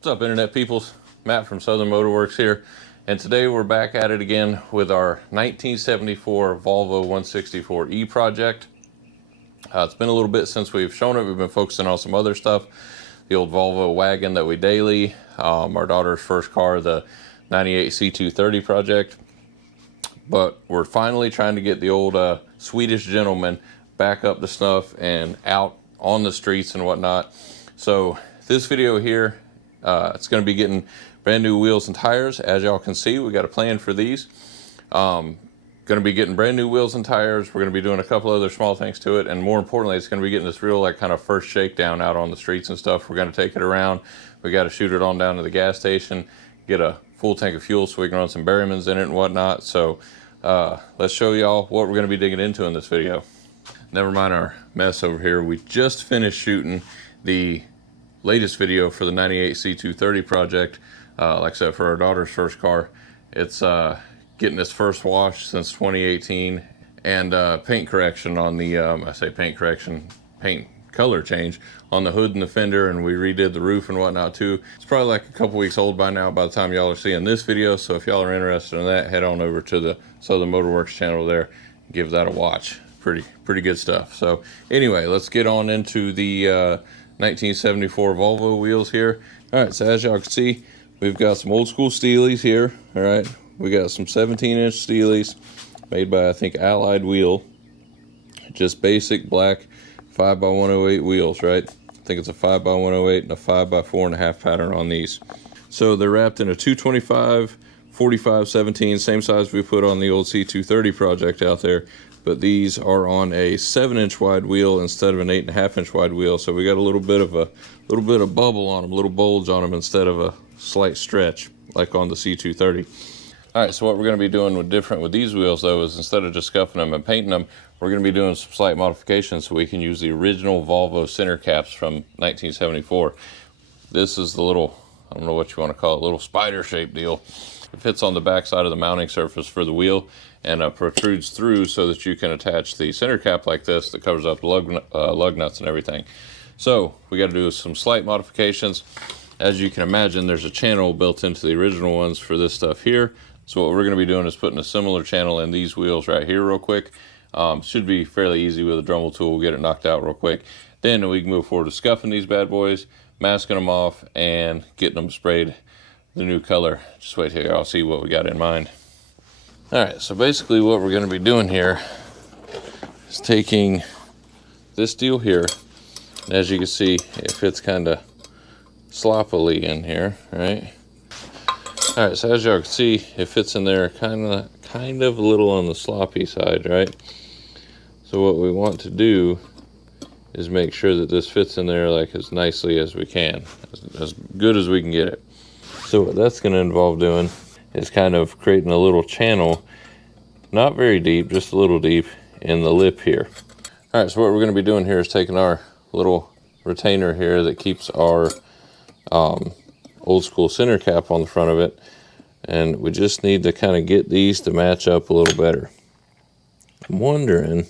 What's up, internet peoples? Matt from Southern Motorworks here, and today we're back at it again with our 1974 Volvo 164E project. It's been a little bit since we've shown it. We've been focusing on some other stuff. The old Volvo wagon that we daily, our daughter's first car, the 98 C230 project. But we're finally trying to get the old Swedish Gentleman back up to snuff and out on the streets and whatnot. So this video here, it's going to be getting brand new wheels and tires. As y'all can see, we got a plan for these. Going to be getting brand new wheels and tires. We're going to be doing a couple other small things to it, and more importantly, it's going to be getting this real kind of first shakedown out on the streets and stuff. We're going to take it around. We got to shoot it on down to the gas station, get a full tank of fuel so we can run some Berrymans in it and whatnot. So let's show y'all what we're going to be digging into in this video. Never mind our mess over here. We just finished shooting the latest video for the 98 C230 project. Like I said, for our daughter's first car. It's getting its first wash since 2018, and paint correction on the I say paint correction, paint color change on the hood and the fender, and we redid the roof and whatnot too. It's probably like a couple weeks old by now by the time y'all are seeing this video, so if y'all are interested in that, head on over to the Southern Motorworks channel there, give that a watch. Pretty good stuff. So anyway, let's get on into the 1974 Volvo wheels here. All right, so as y'all can see, we've got some old school Steelies here. All right, we got some 17-inch Steelies made by, I think, Allied Wheel. Just basic black 5x108 wheels, right? I think it's a 5x108 and a 5x4.5 pattern on these. So they're wrapped in a 225, 45, 17, same size we put on the old C230 project out there. But these are on a 7-inch wide wheel instead of an 8.5-inch wide wheel, so we got a little bit of bubble on them, a little bulge on them instead of a slight stretch like on the C230. All right, so what we're going to be doing different with these wheels though is instead of just scuffing them and painting them, we're going to be doing some slight modifications so we can use the original Volvo center caps from 1974. This is the little, I don't know what you want to call it, little spider shaped deal. It fits on the back side of the mounting surface for the wheel and protrudes through so that you can attach the center cap like this that covers up the lug nuts and everything. So we got to do some slight modifications. As you can imagine, there's a channel built into the original ones for this stuff here. So what we're going to be doing is putting a similar channel in these wheels right here real quick. Should be fairly easy with a Dremel tool. We'll get it knocked out real quick. Then we can move forward to scuffing these bad boys, masking them off, and getting them sprayed the new color. Just wait till y'all see what we got in mind. All right, so basically what we're going to be doing here is taking this deal here, and as you can see, it fits kind of sloppily in here, right? All right, so as y'all can see, it fits in there kind of a little on the sloppy side, right? So what we want to do is make sure that this fits in there like as nicely as we can, as good as we can get it. So what that's going to involve doing is kind of creating a little channel, not very deep, just a little deep in the lip here. All right, so what we're going to be doing here is taking our little retainer here that keeps our old school center cap on the front of it, and we just need to kind of get these to match up a little better. I'm wondering,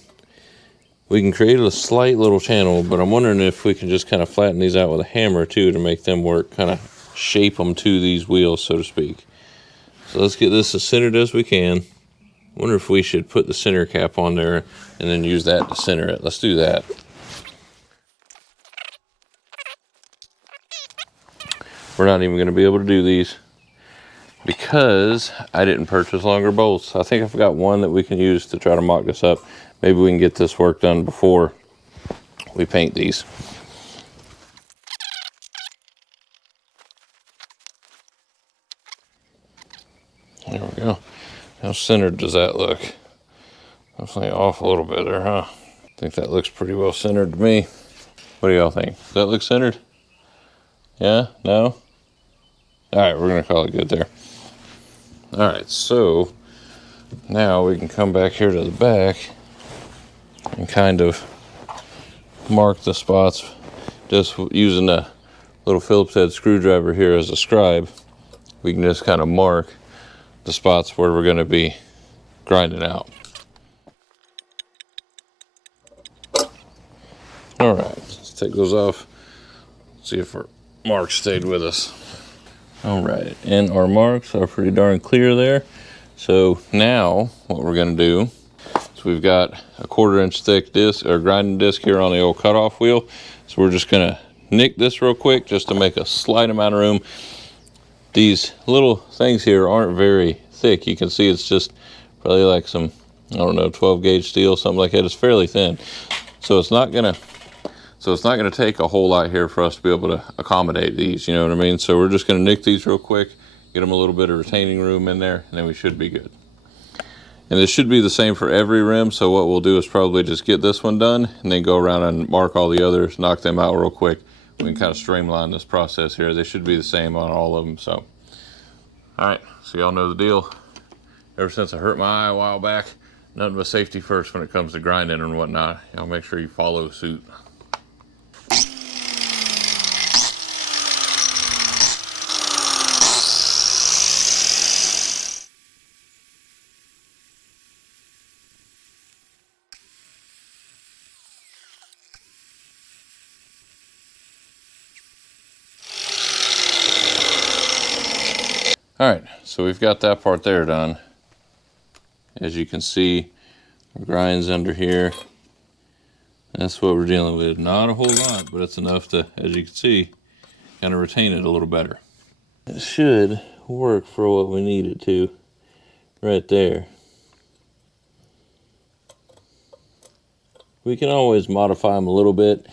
we can create a slight little channel, but I'm wondering if we can just kind of flatten these out with a hammer too to make them work, kind of shape them to these wheels, so to speak. So let's get this as centered as we can. Wonder if we should put the center cap on there and then use that to center it. Let's do that. We're not even going to be able to do these because I didn't purchase longer bolts. I think I've got one that we can use to try to mock this up. Maybe we can get this work done before we paint these. There we go. How centered does that look? Definitely off a little bit there, huh? I think that looks pretty well centered to me. What do y'all think? Does that look centered? Yeah? No? Alright, we're going to call it good there. Alright, so now we can come back here to the back and kind of mark the spots just using a little Phillips head screwdriver here as a scribe. We can just kind of mark the spots where we're going to be grinding out. All right, let's take those off. See if we're marks stayed with us. All right, and our marks are pretty darn clear there. So now what we're gonna do is we've got a 1/4 inch thick disc or grinding disc here on the old cutoff wheel. So we're just gonna nick this real quick just to make a slight amount of room. These little things here aren't very thick. You can see it's just probably like some, I don't know, 12 gauge steel, something like that. It's fairly thin. So it's not gonna take a whole lot here for us to be able to accommodate these, you know what I mean? So we're just gonna nick these real quick, get them a little bit of retaining room in there, and then we should be good. And this should be the same for every rim, so what we'll do is probably just get this one done and then go around and mark all the others, knock them out real quick. We can kind of streamline this process here. They should be the same on all of them, so. All right, so y'all know the deal. Ever since I hurt my eye a while back, nothing but safety first when it comes to grinding and whatnot. Y'all make sure you follow suit. All right, so we've got that part there done. As you can see, grinds under here. That's what we're dealing with. Not a whole lot, but it's enough to, as you can see, kind of retain it a little better. It should work for what we need it to, right there. We can always modify them a little bit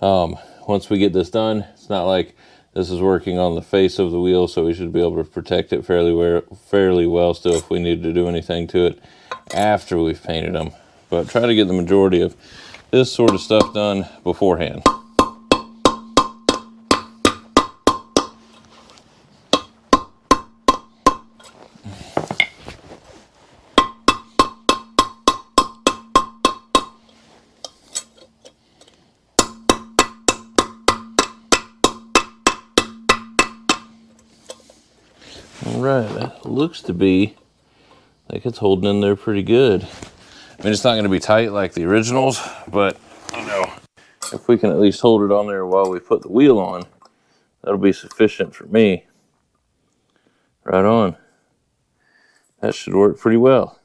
once we get this done. It's not like this is working on the face of the wheel, so we should be able to protect it fairly well still if we need to do anything to it after we've painted them. But try to get the majority of this sort of stuff done beforehand. Alright, that looks to be like it's holding in there pretty good. I mean, it's not going to be tight like the originals, but you know, if we can at least hold it on there while we put the wheel on, that'll be sufficient for me. Right on. That should work pretty well.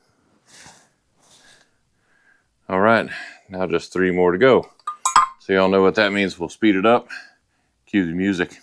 Alright, now just 3 more to go. So y'all know what that means. We'll speed it up. Cue the music.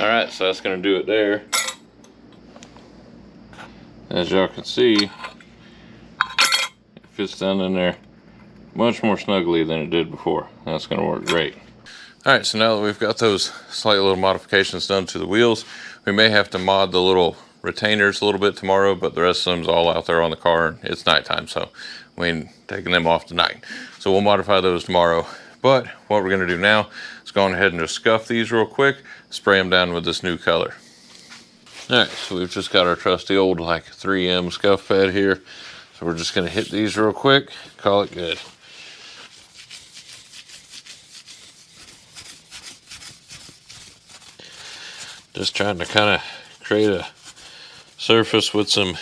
Alright, so that's going to do it there. As y'all can see, it fits down in there much more snugly than it did before. That's going to work great. Alright, so now that we've got those slight little modifications done to the wheels, we may have to mod the little retainers a little bit tomorrow, but the rest of them's all out there on the car. It's nighttime, so we ain't taking them off tonight. So we'll modify those tomorrow. But what we're going to do now is go on ahead and just scuff these real quick, spray them down with this new color. Alright, so we've just got our trusty old like 3M scuff pad here. So we're just going to hit these real quick, call it good. Just trying to kind of create a surface with some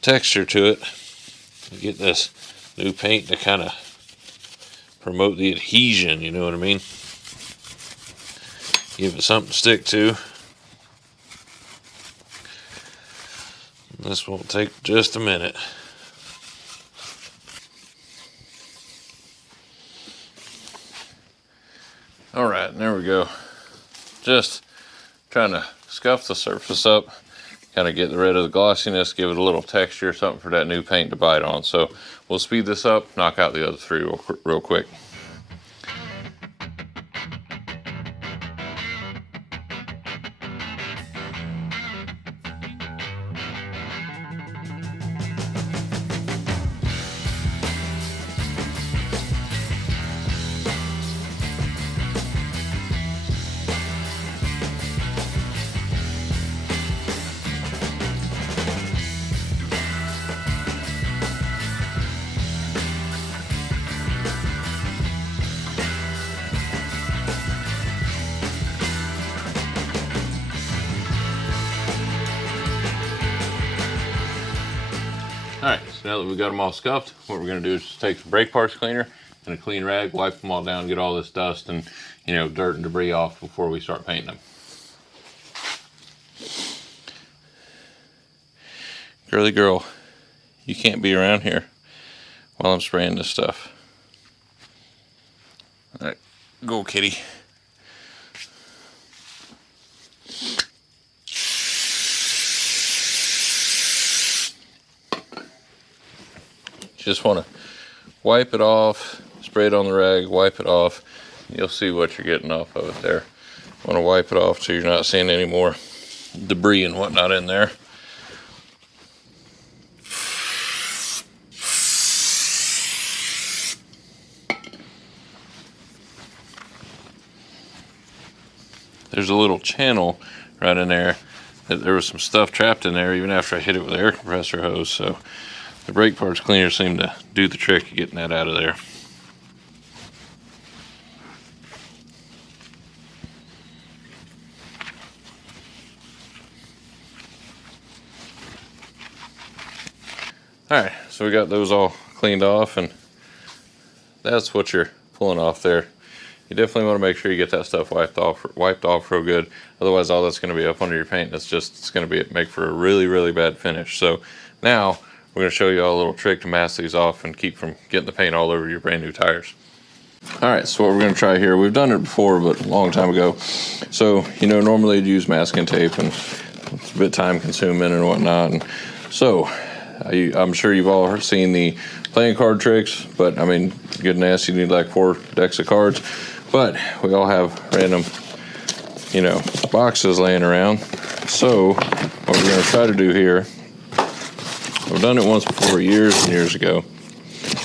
texture to it. Get this new paint to kind of promote the adhesion, you know what I mean? Give it something to stick to. This won't take just a minute. Alright, there we go. Just trying to scuff the surface up, kind of get rid of the glossiness, give it a little texture, something for that new paint to bite on. So we'll speed this up, knock out the other 3 real quick. Now that we've got them all scuffed, what we're going to do is just take some brake parts cleaner and a clean rag, wipe them all down, get all this dust and, you know, dirt and debris off before we start painting them. Girly girl, you can't be around here while I'm spraying this stuff. All right, go kitty. Just want to wipe it off, spray it on the rag, wipe it off. You'll see what you're getting off of it there. Want to wipe it off so you're not seeing any more debris and whatnot in there. There's a little channel right in there. There was some stuff trapped in there even after I hit it with an air compressor hose. So the brake parts cleaner seemed to do the trick of getting that out of there. All right, so we got those all cleaned off, and that's what you're pulling off there. You definitely want to make sure you get that stuff wiped off real good. Otherwise, all that's going to be up under your paint. It's going to make for a really, really bad finish. So now we're going to show you all a little trick to mask these off and keep from getting the paint all over your brand new tires. All right, so what we're going to try here, we've done it before, but a long time ago. So, you know, normally you'd use masking tape, and it's a bit time consuming and whatnot. And so I'm sure you've all seen the playing card tricks, but I mean, good and nasty, you need like 4 decks of cards. But we all have random, you know, boxes laying around. So what we're going to try to do here, I've done it once before, years and years ago.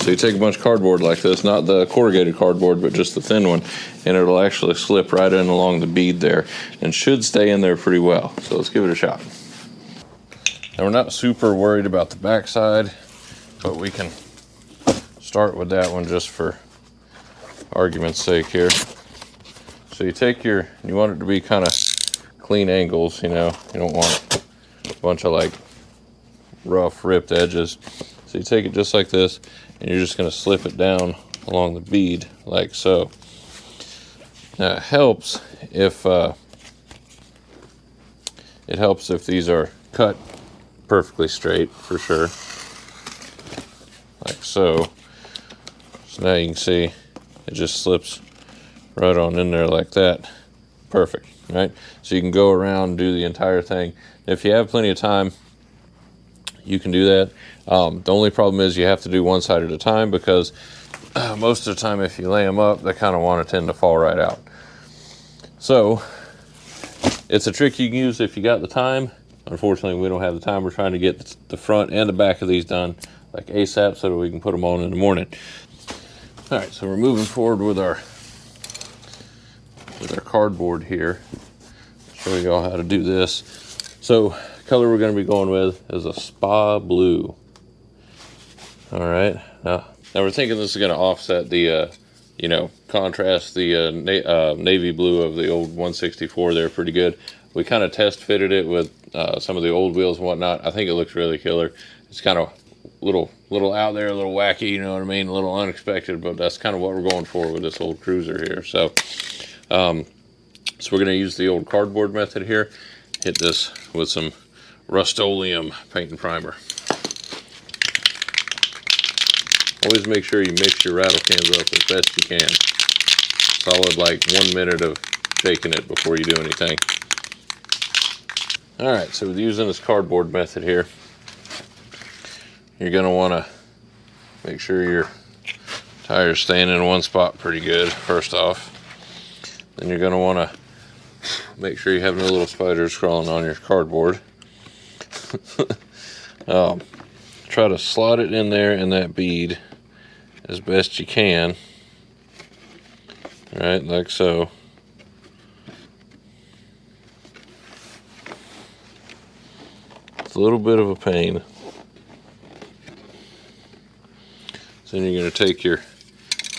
So you take a bunch of cardboard like this, not the corrugated cardboard, but just the thin one, and it'll actually slip right in along the bead there and should stay in there pretty well. So let's give it a shot. Now we're not super worried about the back side, but we can start with that one just for argument's sake here. So you want it to be kind of clean angles, you know, you don't want a bunch of like rough ripped edges. So you take it just like this, and you're just going to slip it down along the bead like so. Now it helps if these are cut perfectly straight, for sure, like so. So now you can see it just slips right on in there like that. Perfect, right? So you can go around and do the entire thing. If you have plenty of time, you can do that. The only problem is you have to do one side at a time, because most of the time if you lay them up, they kind of want to tend to fall right out. So it's a trick you can use if you got the time. Unfortunately, we don't have the time. We're trying to get the front and the back of these done like ASAP so that we can put them on in the morning. All right, so we're moving forward with our cardboard here. Show you all how to do this. So color we're going to be going with is a spa blue. All right, now we're thinking this is going to offset the you know, contrast the navy blue of the old 164 there pretty good. We kind of test fitted it with some of the old wheels and whatnot. I think it looks really killer. It's kind of little out there, a little wacky, you know what I mean, a little unexpected, but that's kind of what we're going for with this old cruiser here. So so we're going to use the old cardboard method here. Hit this with some Rust-Oleum paint and primer. Always make sure you mix your rattle cans up as best you can. Solid like 1 minute of shaking it before you do anything. All right, so with using this cardboard method here, you're going to want to make sure your tire's staying in one spot pretty good, first off. Then you're going to want to make sure you have no little spiders crawling on your cardboard. Try to slot it in there in that bead as best you can. All right, like so. It's a little bit of a pain. So then you're going to take your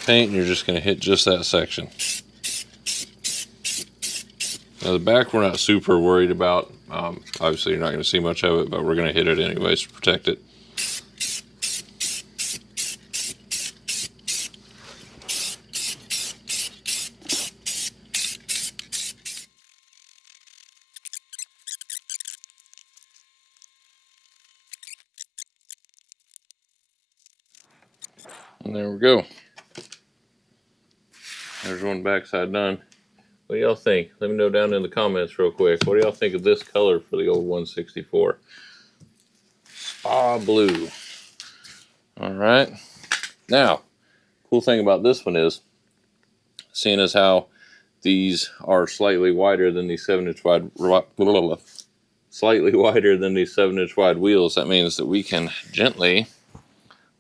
paint and you're just going to hit just that section. Now the back we're not super worried about. Obviously you're not going to see much of it, but we're going to hit it anyways to protect it. And there we go. There's one backside done. What do y'all think? Let me know down in the comments real quick. What do y'all think of this color for the old 164? Spa blue. All right. Now, cool thing about this one is, seeing as how these are slightly wider than these 7-inch wide, slightly wider than these 7-inch wide wheels, that means that we can gently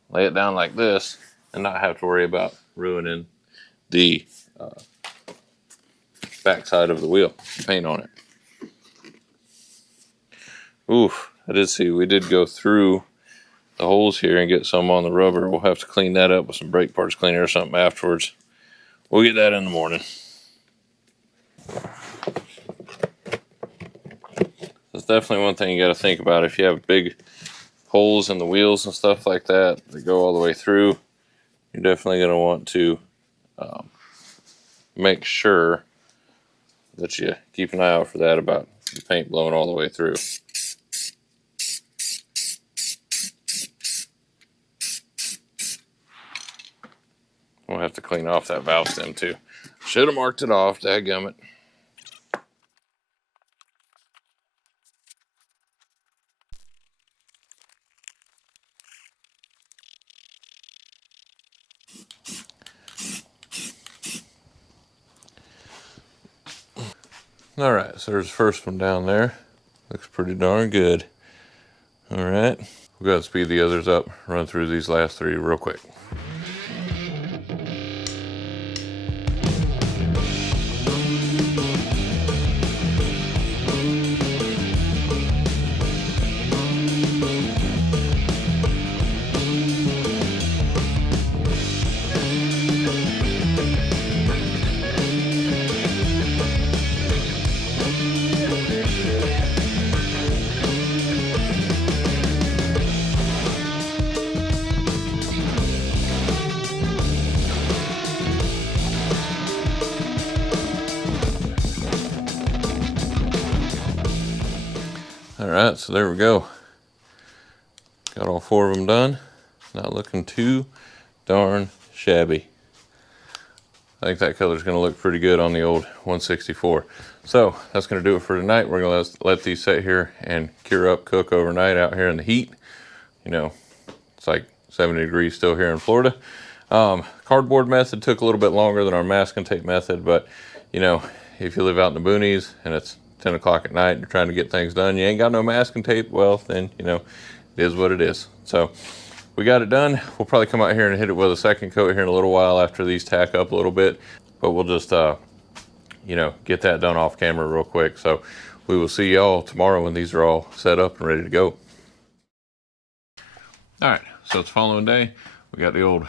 lay it down like this and not have to worry about ruining the backside of the wheel, paint on it. Oof, I did see we did go through the holes here and get some on the rubber. We'll have to clean that up with some brake parts cleaner or something afterwards. We'll get that in the morning. That's definitely one thing you got to think about. If you have big holes in the wheels and stuff like that that go all the way through, you're definitely going to want to make sure that you keep an eye out for that, about the paint blowing all the way through. We'll have to clean off that valve stem too. Should have marked it off, dadgummit. All right, so there's the first one down there. Looks pretty darn good. All right, we've got to speed the others up, run through these last three real quick. All right, so there we go. Got all four of them done. Not looking too darn shabby. I think that color is going to look pretty good on the old 164. So that's going to do it for tonight. We're going to let these sit here and cure up, cook overnight out here in the heat. You know, it's like 70 degrees still here in Florida. Cardboard method took a little bit longer than our masking tape method, but you know, if you live out in the boonies and it's 10 o'clock at night and you're trying to get things done, you ain't got no masking tape, well then, you know, it is what it is. So we got it done. We'll probably come out here and hit it with a second coat here in a little while after these tack up a little bit, but we'll just you know, get that done off camera real quick. So we will see y'all tomorrow when these are all set up and ready to go. All right, so it's following day. We got the old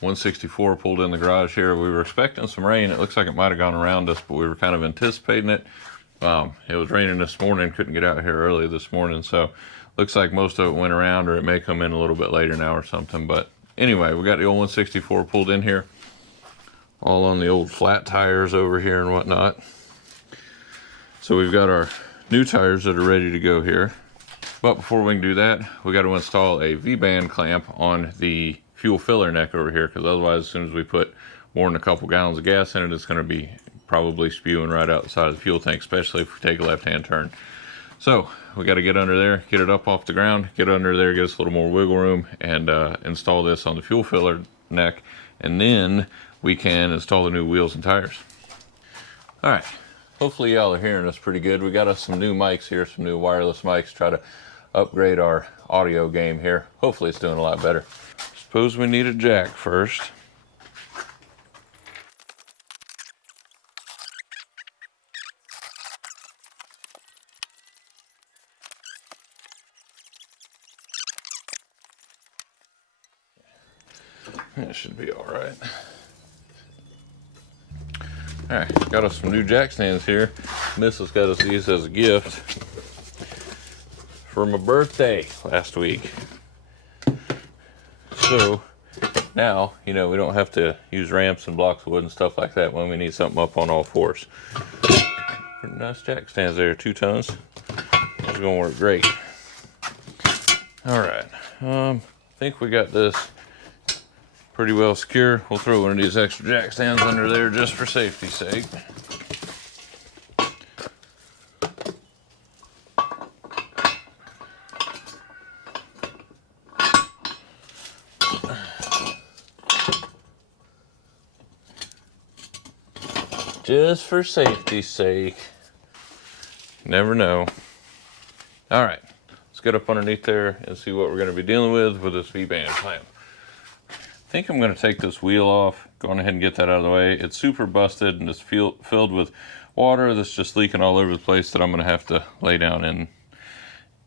164 pulled in the garage here. We were expecting some rain. It looks like it might have gone around us, but we were kind of anticipating it. It was raining this morning, couldn't get out here early this morning, so looks like most of it went around, or it may come in a little bit later now or something. But anyway, we got the old 164 pulled in here, all on the old flat tires over here and whatnot. So we've got our new tires that are ready to go here. But before we can do that, we got to install a V-band clamp on the fuel filler neck over here, because otherwise, as soon as we put more than a couple gallons of gas in it, it's going to be probably spewing right outside of the fuel tank, especially if we take a left-hand turn. So we got to get under there, get it up off the ground, get under there, get us a little more wiggle room, and install this on the fuel filler neck, and then we can install the new wheels and tires. All right, hopefully y'all are hearing us pretty good. We got us some new mics here, some new wireless mics, try to upgrade our audio game here. Hopefully it's doing a lot better. Suppose we need a jack first. That should be all right. All right, got us some new jack stands here. Missus got us these as a gift for my birthday last week. So now, you know, we don't have to use ramps and blocks of wood and stuff like that when we need something up on all fours. Pretty nice jack stands there, 2 tons. It's gonna work great. All right, I think we got this pretty well secure. We'll throw one of these extra jack stands under there just for safety's sake. Just for safety's sake. Never know. All right, let's get up underneath there and see what we're going to be dealing with this V-band clamp. I think I'm going to take this wheel off, go on ahead and get that out of the way. It's super busted and it's filled with water that's just leaking all over the place that I'm going to have to lay down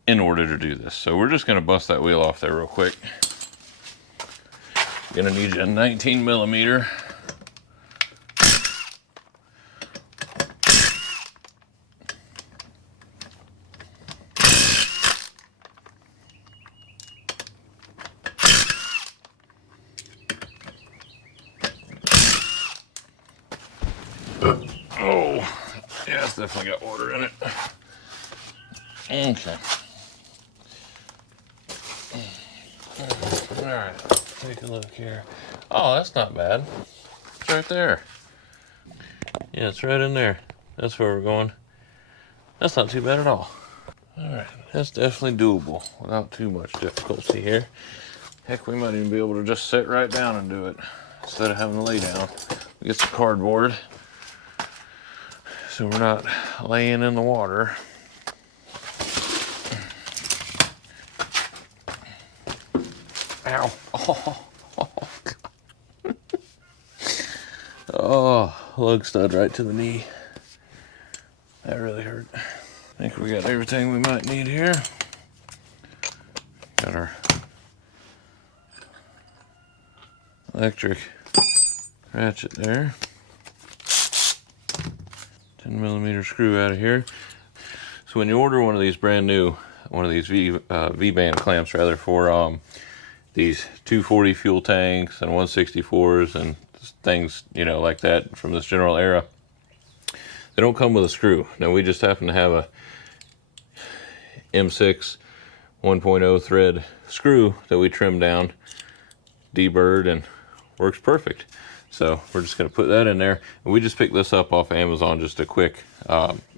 in order to do this. So we're just going to bust that wheel off there real quick. Going to need you a 19 millimeter. Oh, yeah, it's definitely got water in it. Okay. All right, take a look here. Oh, that's not bad. It's right there. Yeah, it's right in there. That's where we're going. That's not too bad at all. All right, that's definitely doable without too much difficulty here. Heck, we might even be able to just sit right down and do it instead of having to lay down. We get some cardboard so we're not laying in the water. Ow. Oh, God. Oh, lug stud right to the knee. That really hurt. I think we got everything we might need here. Got our electric ratchet there. 10 millimeter screw out of here. So when you order one of these brand new, one of these V-band clamps rather, for these 240 fuel tanks and 164s and things, you know, like that from this general era, they don't come with a screw. Now we just happen to have a M6 1.0 thread screw that we trim down, deburred, and works perfect. So we're just going to put that in there. And we just picked this up off Amazon, just a quick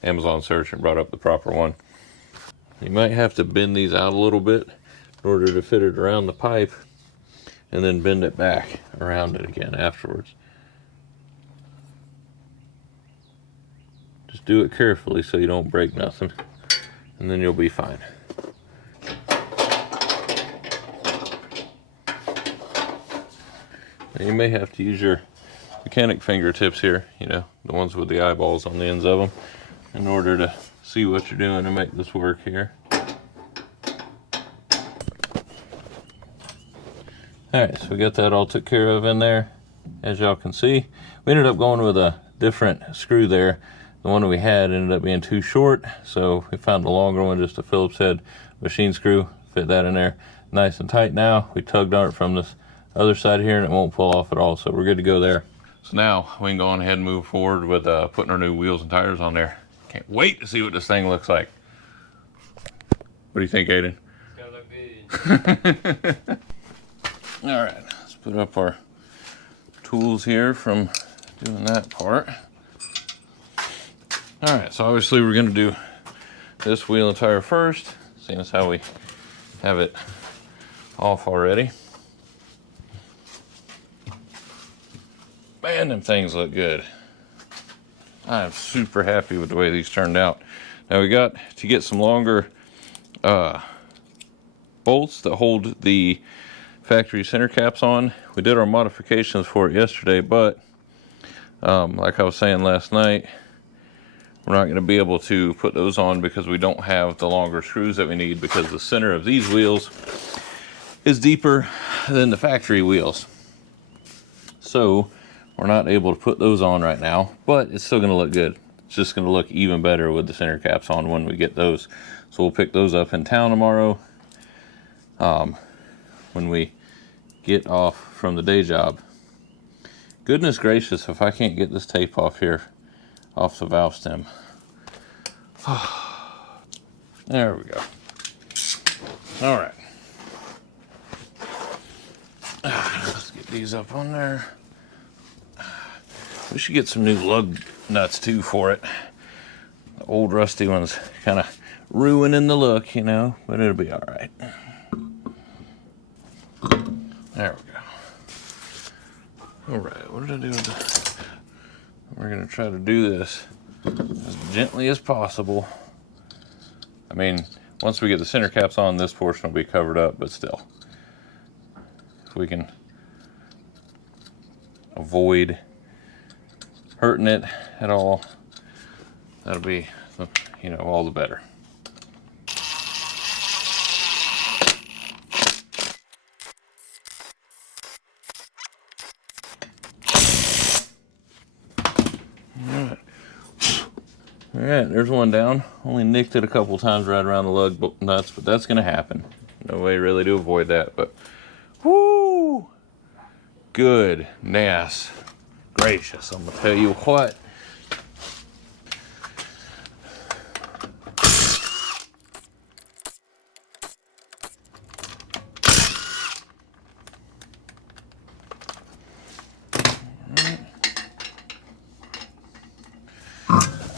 Amazon search, and brought up the proper one. You might have to bend these out a little bit in order to fit it around the pipe, and then bend it back around it again afterwards. Just do it carefully so you don't break nothing, and then you'll be fine. And you may have to use your mechanic fingertips here, you know, the ones with the eyeballs on the ends of them, in order to see what you're doing to make this work here. Alright, so we got that all took care of in there. As y'all can see, we ended up going with a different screw there. The one that we had ended up being too short, so we found a longer one, just a Phillips head machine screw. Fit that in there nice and tight now. We tugged on it from this other side here and it won't pull off at all, so we're good to go there. So now we can go on ahead and move forward with putting our new wheels and tires on there. Can't wait to see what this thing looks like. What do you think, Aiden? It's gonna look good. All right, let's put up our tools here from doing that part. All right, so obviously we're gonna do this wheel and tire first, seeing as how we have it off already. Man, them things look good. I'm super happy with the way these turned out. Now we got to get some longer bolts that hold the factory center caps on. We did our modifications for it yesterday, but like I was saying last night, we're not going to be able to put those on because we don't have the longer screws that we need, because the center of these wheels is deeper than the factory wheels. So we're not able to put those on right now, but it's still going to look good. It's just going to look even better with the center caps on when we get those. So we'll pick those up in town tomorrow when we get off from the day job. Goodness gracious, if I can't get this tape off here, off the valve stem. There we go. All right. Let's get these up on there. We should get some new lug nuts too for it. The old rusty ones kind of ruining the look, you know, but it'll be all right. There we go. All right, what did I do with this? We're gonna try to do this as gently as possible. I mean, once we get the center caps on, this portion will be covered up, but still. If we can avoid hurting it at all, that'll be, you know, all the better. All right, there's one down. Only nicked it a couple times right around the lug nuts, but that's gonna happen. No way really to avoid that, but whoo! Goodness gracious, I'm gonna tell you what.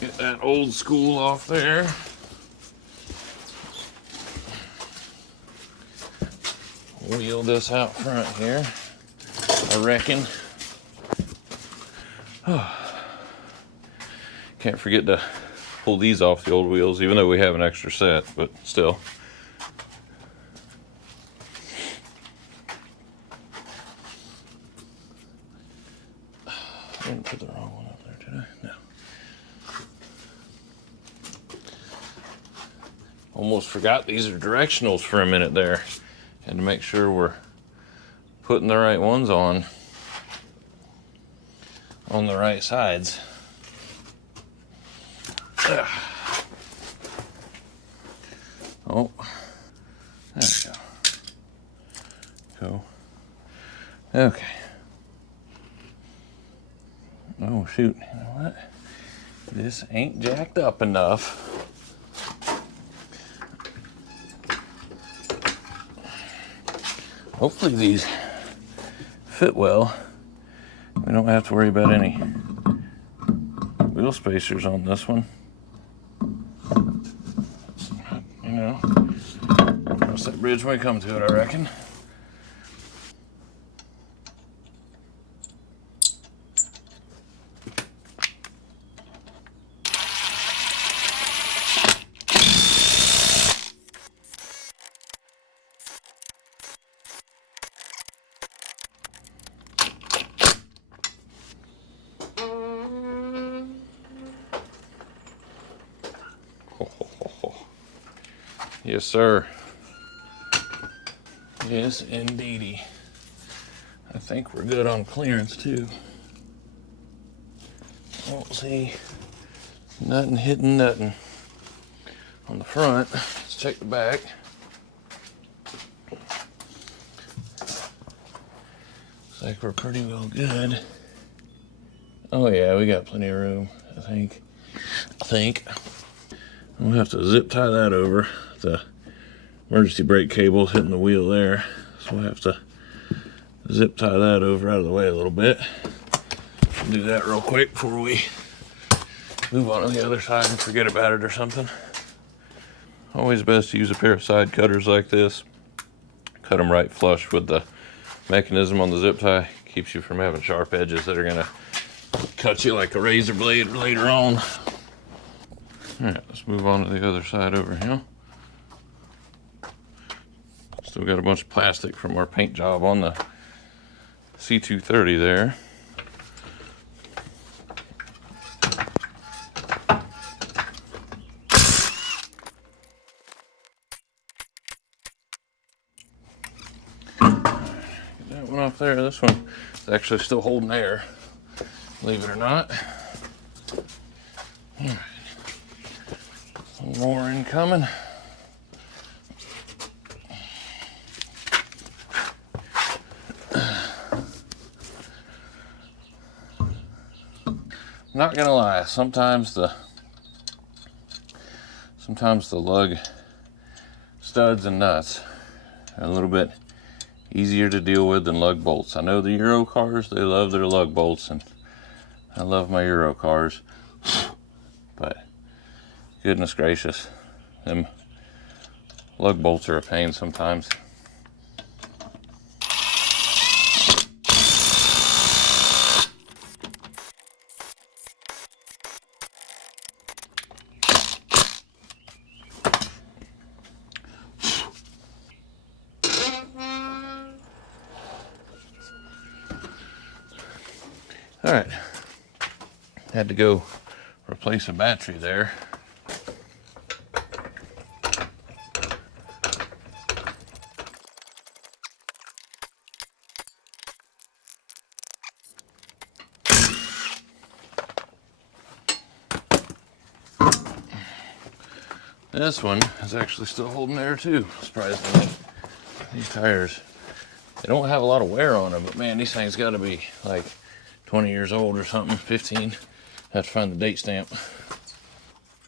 Get that old school off there. Wheel this out front here, I reckon. Can't forget to pull these off the old wheels, even though we have an extra set, but still. I didn't put the wrong one up there, did I? No. Almost forgot these are directionals for a minute there. And to make sure we're putting the right ones on the right sides. Ugh. Oh, there we go. Cool. Okay. Oh shoot, you know what? This ain't jacked up enough. Hopefully these fit well. We don't have to worry about any wheel spacers on this one. You know, cross that bridge when we come to it, I reckon. Yes, sir. Yes, indeedy. I think we're good on clearance, too. Don't see nothing hitting nothing on the front. Let's check the back. Looks like we're pretty well good. Oh, yeah, we got plenty of room, I think. We'll have to zip tie that over. The emergency brake cable hitting the wheel there, so we'll have to zip tie that over out of the way a little bit. Do that real quick before we move on to the other side and forget about it or something. Always best to use a pair of side cutters like this. Cut them right flush with the mechanism on the zip tie. Keeps you from having sharp edges that are gonna cut you like a razor blade later on. All right, let's move on to the other side over here. Still got a bunch of plastic from our paint job on the C230 there. Get that one off there. This one is actually still holding air, believe it or not. All right. Some more incoming. Not gonna lie, sometimes the lug studs and nuts are a little bit easier to deal with than lug bolts. I know the Euro cars, they love their lug bolts, and I love my Euro cars, but goodness gracious, them lug bolts are a pain sometimes. All right, had to go replace a battery there. This one is actually still holding there too, surprisingly. These tires, they don't have a lot of wear on them, but man, these things gotta be like 20 years old or something, 15. Have to find the date stamp.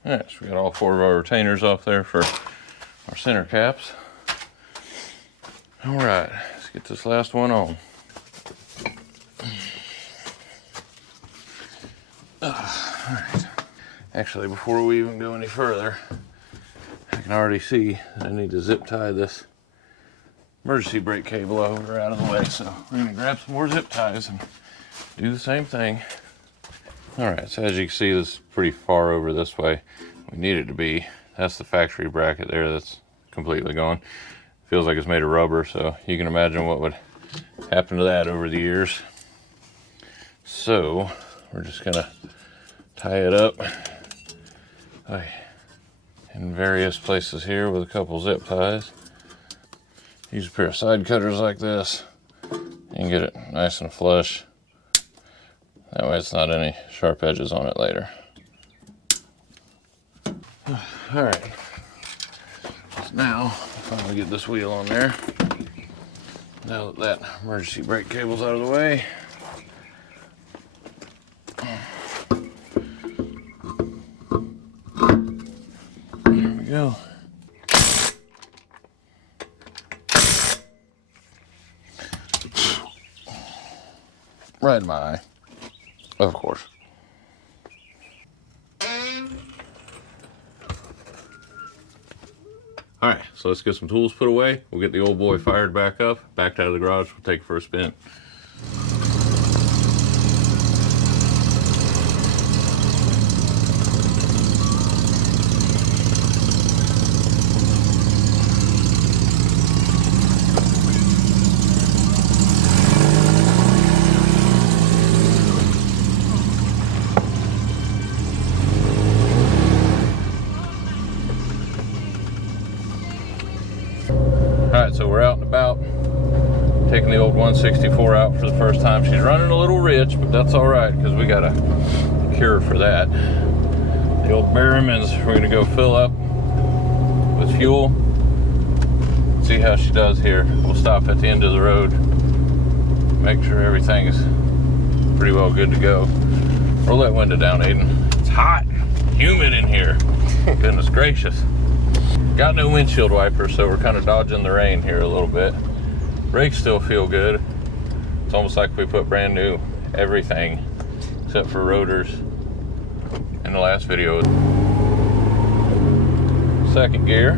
All right, so we got all 4 of our retainers off there for our center caps. All right, let's get this last one on. All right, actually, before we even go any further, I can already see that I need to zip tie this emergency brake cable over out of the way. So we're gonna grab some more zip ties and do the same thing. All right, so as you can see, this is pretty far over this way. We need it to be. That's the factory bracket there that's completely gone. Feels like it's made of rubber, so you can imagine what would happen to that over the years. So we're just gonna tie it up in various places here with a couple zip ties. Use a pair of side cutters like this and get it nice and flush. That way it's not any sharp edges on it later. All right, so now finally get this wheel on there. Now that that emergency brake cable's out of the way, there we go. Right in my eye, of course. All right, so let's get some tools put away. We'll get the old boy fired back up, backed out of the garage. We'll take it for a spin. Alright, so we're out and about, taking the old 164 out for the first time. She's running a little rich, but that's alright, because we got a cure for that. The old Berrimans, we're going to go fill up with fuel, see how she does here. We'll stop at the end of the road, make sure everything is pretty well good to go. Roll that window down, Aiden. It's hot, humid in here. Goodness gracious. Got no windshield wipers, so we're kind of dodging the rain here a little bit. Brakes still feel good. It's almost like we put brand new everything except for rotors in the last video. Second gear.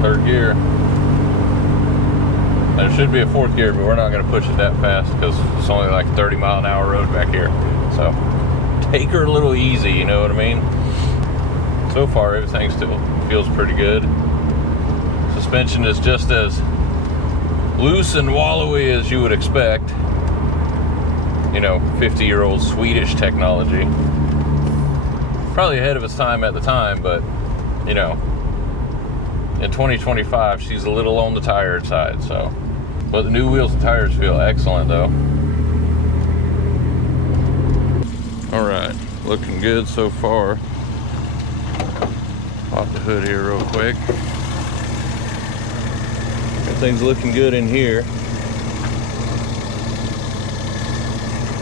Third gear. There should be a fourth gear, but we're not going to push it that fast because it's only like 30-mile-an-hour road back here. So take her a little easy, you know what I mean? So far, everything still feels pretty good. Suspension is just as loose and wallowy as you would expect. You know, 50-year-old Swedish technology. Probably ahead of its time at the time, but, you know, in 2025, she's a little on the tired side, so. But the new wheels and tires feel excellent, though. All right, looking good so far. Pop the hood here real quick. Everything's looking good in here.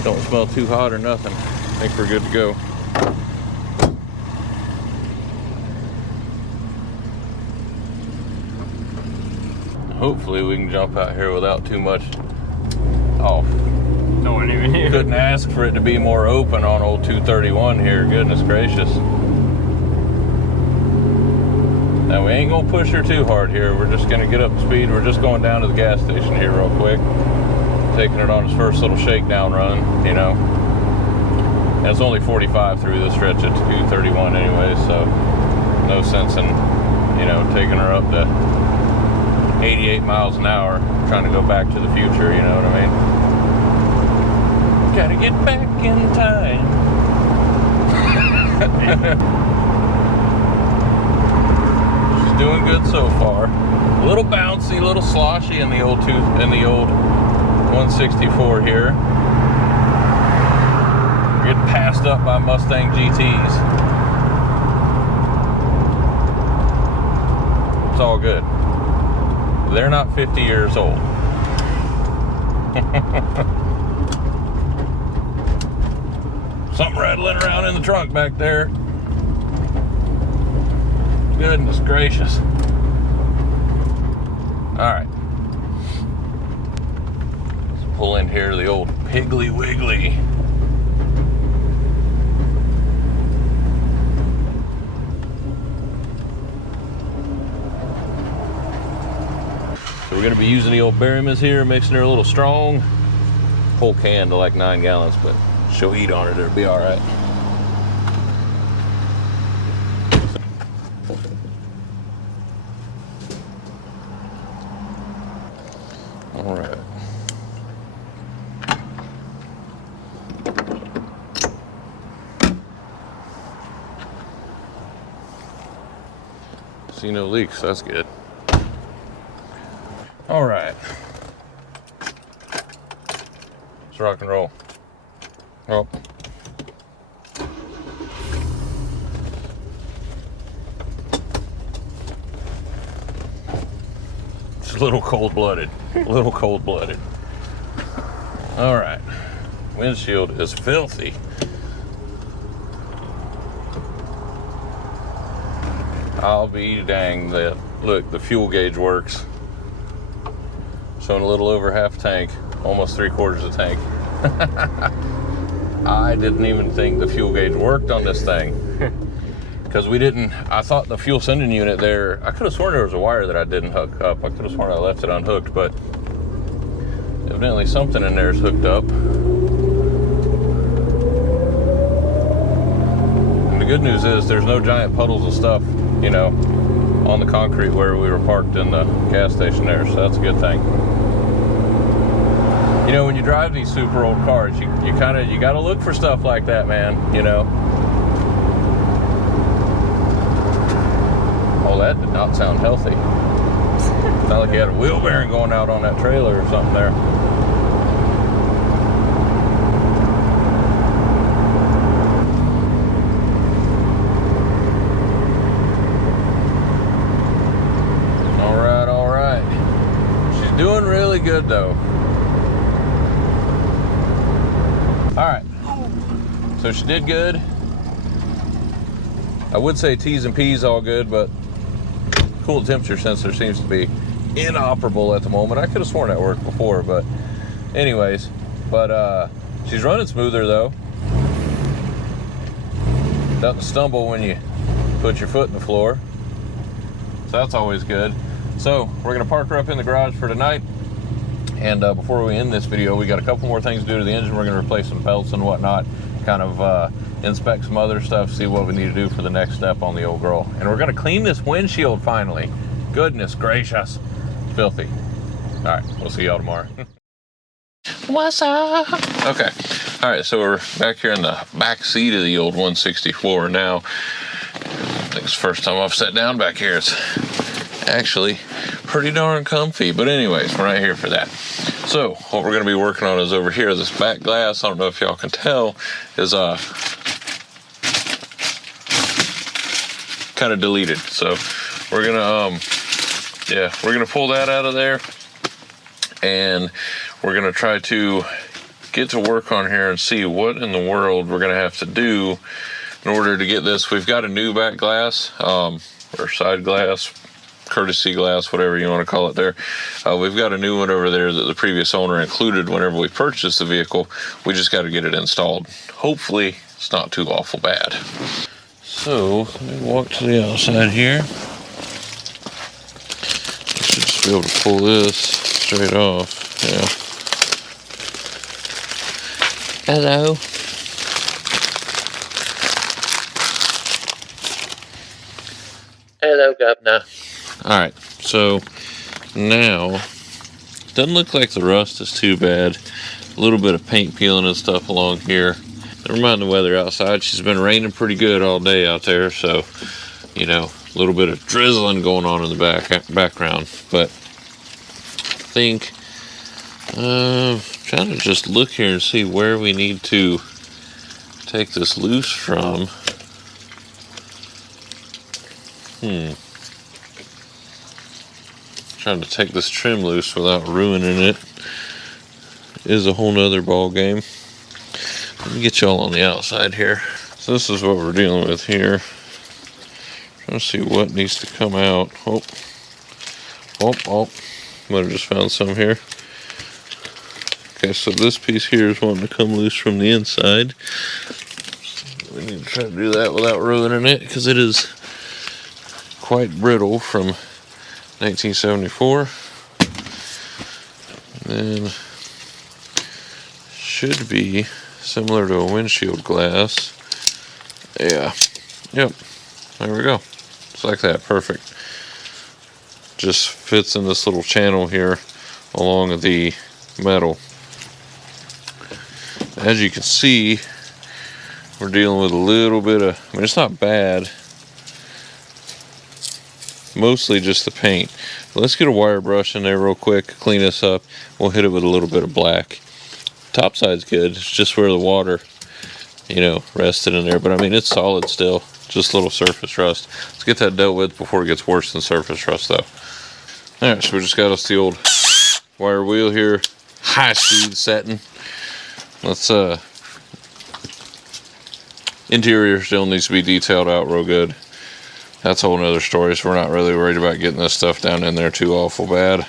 Don't smell too hot or nothing. I think we're good to go. hopefully we can jump out here without too much. Oh, No one even here. couldn't ask for it to be more open on old 231 here. Goodness gracious. Now we ain't gonna push her too hard here. We're just gonna get up to speed. We're just going down to the gas station here real quick. Taking it on its first little shakedown run, you know. And it's only 45 through the stretch at 231 anyway, so no sense in, you know, taking her up to 88 miles an hour, trying to go back to the future, you know what I mean? Gotta get back in time. She's doing good so far. A little bouncy, a little sloshy in the old 164 here. We're getting passed up by Mustang GTs. It's all good. They're not 50 years old. Something rattling around in the trunk back there. Goodness gracious. All right. Let's pull in here to the old Piggly Wiggly. So we're gonna be using the old Berryman's here, mixing her a little strong. Whole can to like 9 gallons, but she'll eat on it, it'll be all right. All right. See no leaks, that's good. All right. Let's rock and roll. Oh. It's a little cold-blooded. A little cold-blooded. All right. Windshield is filthy. I'll be dang that. Look, the fuel gauge works. Showing a little over half tank, almost 3/4 of tank. I didn't even think the fuel gauge worked on this thing. Because we didn't, I thought the fuel sending unit there, I could have sworn there was a wire that I didn't hook up. I could have sworn I left it unhooked, but evidently something in there is hooked up. And the good news is there's no giant puddles of stuff, you know, on the concrete where we were parked in the gas station there, so that's a good thing. You know, when you drive these super old cars, you gotta look for stuff like that, man, you know. Oh, that did not sound healthy. Sounded like you had a wheel bearing going out on that trailer or something there. All right. She's doing really good though. All right, so she did good. I would say T's and P's all good, but cool temperature sensor seems to be inoperable at the moment. I could have sworn that worked before, but anyways, she's running smoother though. Doesn't stumble when you put your foot in the floor, so that's always good. So we're gonna park her up in the garage for tonight. And before we end this video, we got a couple more things to do to the engine. We're going to replace some belts and whatnot, kind of inspect some other stuff, see what we need to do for the next step on the old girl. And we're going to clean this windshield finally. Goodness gracious. Filthy. All right, we'll see y'all tomorrow. What's up? Okay. All right, so we're back here in the back seat of the old 164 now. I think it's the first time I've sat down back here. It's actually pretty darn comfy, but anyways, we're right here for that. So what we're going to be working on is over here, this back glass, I don't know if y'all can tell, is kind of deleted. So we're gonna we're gonna pull that out of there, and we're gonna try to get to work on here and see what in the world we're gonna have to do in order to get this. We've got a new back glass or side glass, courtesy glass, whatever you want to call it there. We've got a new one over there that the previous owner included whenever we purchased the vehicle. We just got to get it installed. Hopefully it's not too awful bad. So let me walk to the outside here. I should just be able to pull this straight off. Yeah. Hello. Hello, Governor. Alright, so now, doesn't look like the rust is too bad. A little bit of paint peeling and stuff along here. Never mind the weather outside. She's been raining pretty good all day out there, so, you know, a little bit of drizzling going on in the background. But I think, trying to just look here and see where we need to take this loose from. Trying to take this trim loose without ruining it is a whole nother ball game. Let me get y'all on the outside here. So this is what we're dealing with here. Trying to see what needs to come out. Oh, might have just found some here. Okay, so this piece here is wanting to come loose from the inside. We need to try to do that without ruining it, because it is quite brittle from 1974. And then should be similar to a windshield glass. Yeah. Yep. There we go. It's like that. Perfect. Just fits in this little channel here along the metal. As you can see, we're dealing with a little bit of, I mean, it's not bad. Mostly just the paint. Let's get a wire brush in there real quick, clean this up. We'll hit it with a little bit of black. Top side's good. It's just where the water, you know, rested in there. But I mean, it's solid still. Just a little surface rust. Let's get that dealt with before it gets worse than surface rust, though. All right, so we just got us the old wire wheel here, high speed setting. Let's interior still needs to be detailed out real good. That's a whole nother story, so we're not really worried about getting this stuff down in there too awful bad.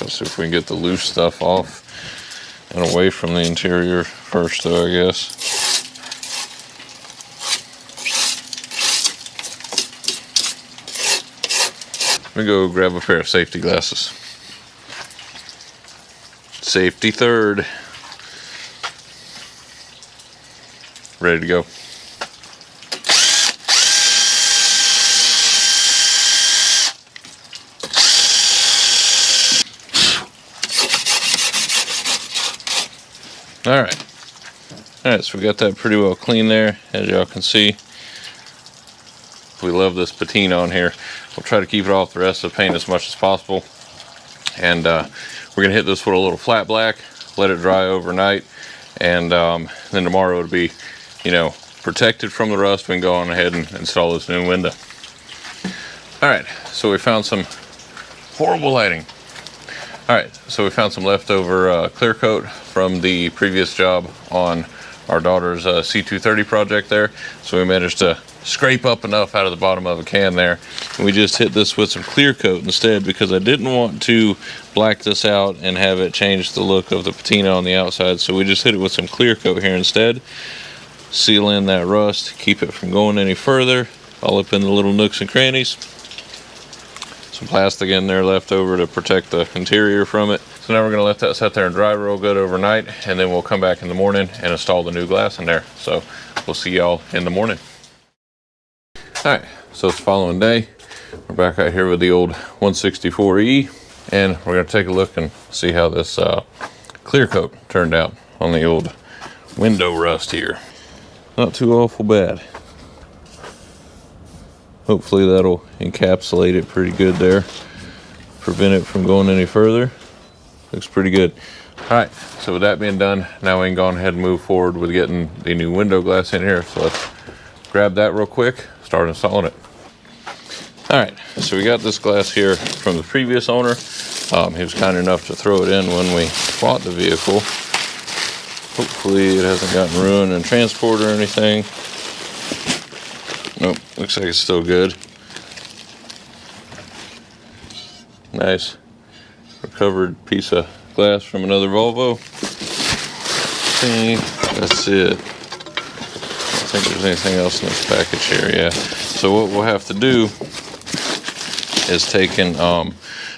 Let's see if we can get the loose stuff off and away from the interior first, though, I guess. Let me go grab a pair of safety glasses. Safety third. Ready to go. Alright, so we got that pretty well clean there, as y'all can see. We love this patina on here. We'll try to keep it off the rest of the paint as much as possible. And we're going to hit this with a little flat black, let it dry overnight, and then tomorrow it'll be, you know, protected from the rust. We can go on ahead and install this new window. Alright, so we found some horrible lighting. Alright, so we found some leftover clear coat from the previous job on our daughter's C230 project there. So we managed to scrape up enough out of the bottom of a can there. And we just hit this with some clear coat instead, because I didn't want to black this out and have it change the look of the patina on the outside. So we just hit it with some clear coat here instead. Seal in that rust, keep it from going any further, all up in the little nooks and crannies. Some plastic in there left over to protect the interior from it. So now we're going to let that sit there and dry real good overnight, and then we'll come back in the morning and install the new glass in there. So we'll see y'all in the morning. Alright, so it's the following day. We're back out here with the old 164E, and we're going to take a look and see how this clear coat turned out on the old window rust here. Not too awful bad. Hopefully that'll encapsulate it pretty good there, prevent it from going any further. Looks pretty good. Alright, so with that being done, now we can go ahead and move forward with getting the new window glass in here. So let's grab that real quick, start installing it. Alright, so we got this glass here from the previous owner. He was kind enough to throw it in when we bought the vehicle. Hopefully it hasn't gotten ruined in transport or anything. Nope, looks like it's still good. Nice recovered piece of glass from another Volvo. I think that's it. I don't think there's anything else in this package here. Yeah. So what we'll have to do is take and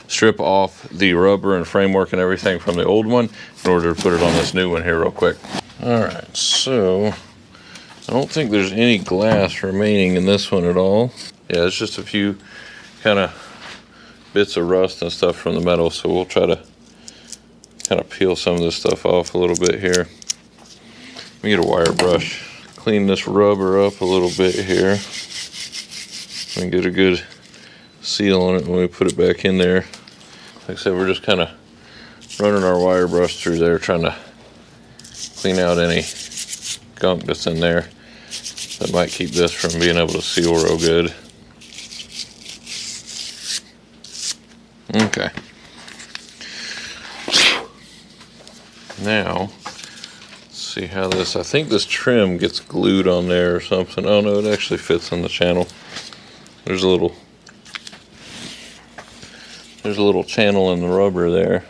strip off the rubber and framework and everything from the old one in order to put it on this new one here real quick. All right, so I don't think there's any glass remaining in this one at all. Yeah, it's just a few kind of bits of rust and stuff from the metal, so we'll try to kind of peel some of this stuff off a little bit here. Let me get a wire brush, clean this rubber up a little bit here, and get a good seal on it when we put it back in there. Like I said, we're just kind of running our wire brush through there, trying to clean out any gunk that's in there that might keep this from being able to seal real good. Okay. Now, let's see how this, I think this trim gets glued on there or something. Oh no, it actually fits on the channel. There's a little channel in the rubber there.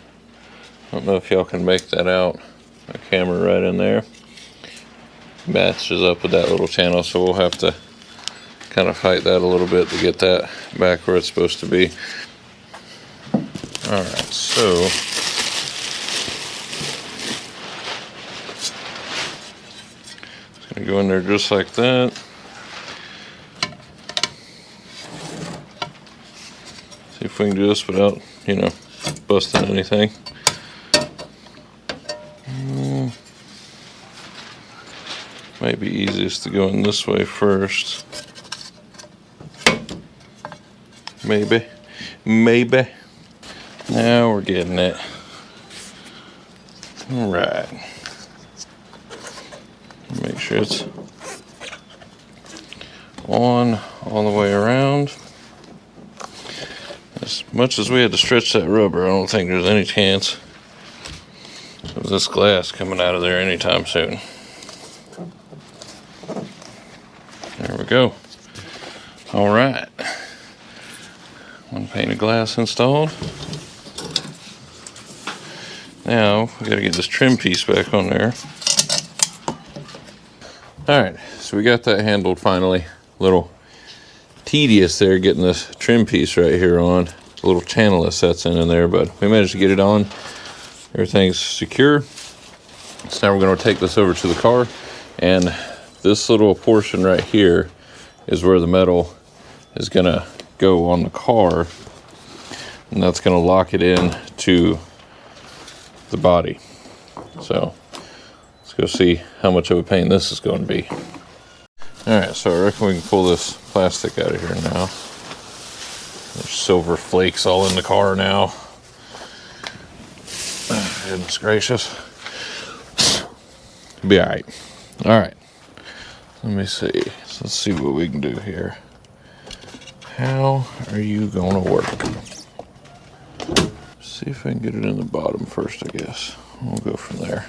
I don't know if y'all can make that out. A camera right in there. Matches up with that little channel, so we'll have to kind of fight that a little bit to get that back where it's supposed to be. Alright, so it's going to go in there just like that. See if we can do this without, you know, busting anything. Might be easiest to go in this way first. Maybe. Now we're getting it. All right. Make sure it's on all the way around. As much as we had to stretch that rubber, I don't think there's any chance of this glass coming out of there anytime soon. There we go. All right. One pane of glass installed. Now we got to get this trim piece back on there. All right, so we got that handled finally. A little tedious there getting this trim piece right here on. A little channel that sets in there, but we managed to get it on. Everything's secure. So now we're going to take this over to the car, and this little portion right here is where the metal is going to go on the car, and that's going to lock it in to the body. So let's go see how much of a pain this is going to be. All right, so I reckon we can pull this plastic out of here now. There's silver flakes all in the car now. Goodness gracious. Be all right. All right. Let me see. So let's see what we can do here. How are you going to work? See if I can get it in the bottom first, I guess. We'll go from there.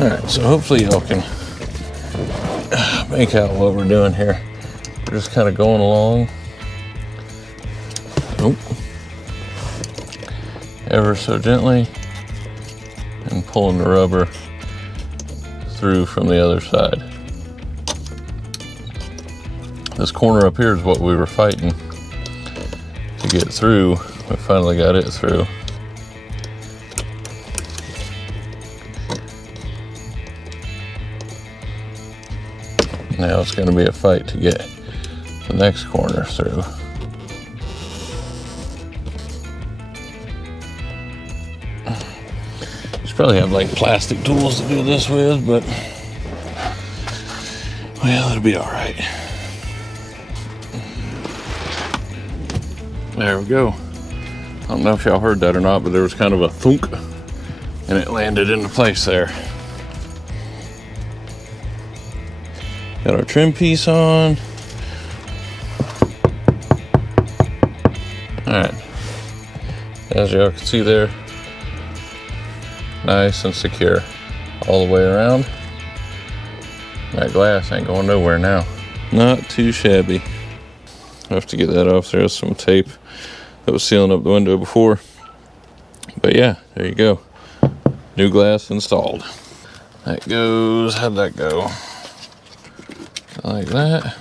All right, so hopefully y'all can make out what we're doing here. We're just kind of going along. Nope. Ever so gently, and pulling the rubber through from the other side. This corner up here is what we were fighting to get through. We finally got it through. Now it's going to be a fight to get the next corner through. You probably have like plastic tools to do this with, but well, it'll be all right. There we go. I don't know if y'all heard that or not, but there was kind of a thunk and it landed into place there. Got our trim piece on. Alright, as y'all can see there, nice and secure all the way around. That glass ain't going nowhere now. Not too shabby. I have to get that off. There's some tape that was sealing up the window before. But yeah, there you go. New glass installed. That goes, how'd that go? Like that.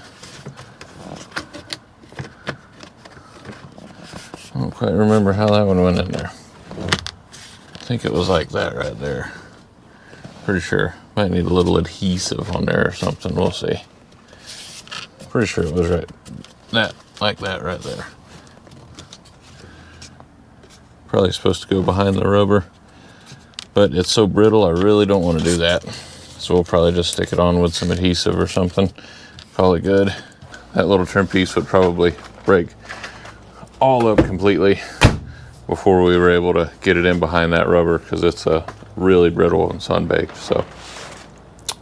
I don't quite remember how that one went in there. I think it was like that right there. Pretty sure. Might need a little adhesive on there or something. We'll see. Pretty sure it was right. That, like that right there. Probably supposed to go behind the rubber. But it's so brittle, I really don't want to do that. So we'll probably just stick it on with some adhesive or something. Call it good. That little trim piece would probably break all up completely before we were able to get it in behind that rubber, because it's really brittle and sun-baked. So,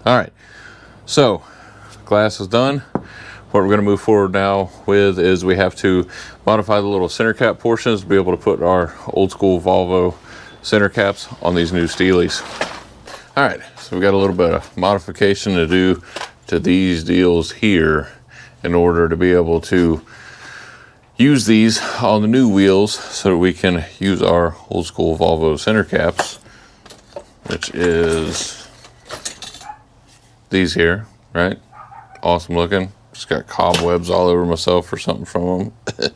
all right. So, glass is done. What we're going to move forward now with is we have to modify the little center cap portions to be able to put our old school Volvo center caps on these new Steelies. All right, so we got a little bit of modification to do to these deals here in order to be able to use these on the new wheels so that we can use our old school Volvo center caps, which is these here, right? Awesome looking. Just got cobwebs all over myself or something from them.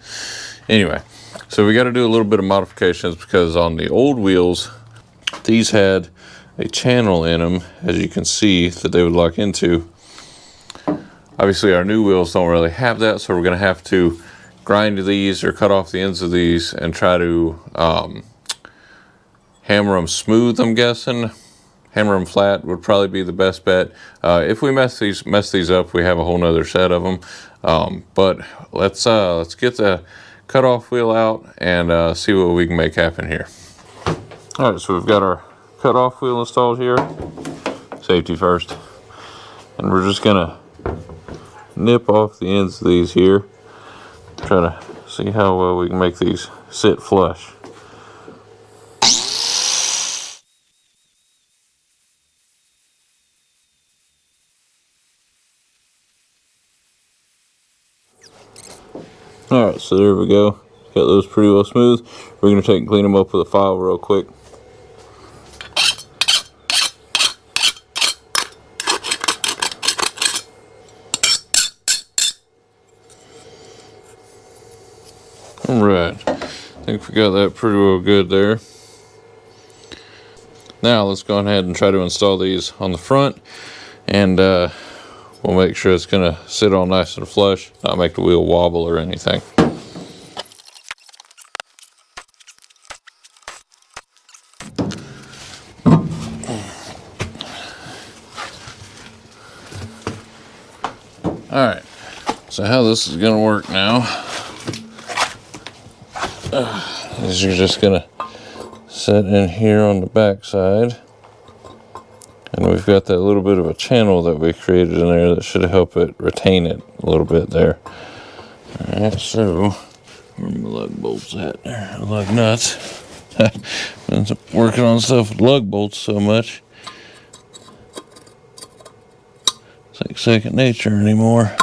Anyway, so we got to do a little bit of modifications because on the old wheels, these had a channel in them, as you can see, that they would lock into. Obviously, our new wheels don't really have that, so we're going to have to grind these or cut off the ends of these and try to hammer them smooth, I'm guessing. Hammer them flat would probably be the best bet. If we mess these up, we have a whole nother set of them. But let's get the cutoff wheel out and see what we can make happen here. All right, so we've got our cutoff wheel installed here. Safety first, and we're just gonna nip off the ends of these here. Try to see how well we can make these sit flush. Alright, so there we go. Got those pretty well smooth. We're going to take and clean them up with a file real quick. Alright, I think we got that pretty well good there. Now let's go ahead and try to install these on the front, and we'll make sure it's going to sit all nice and flush, not make the wheel wobble or anything. Alright, so how this is going to work now is you're just going to set in here on the back side, and we've got that little bit of a channel that we created in there that should help it retain it a little bit there. Alright, so where are my lug bolts at there? Lug nuts. Been working on stuff with lug bolts so much, it's like second nature anymore.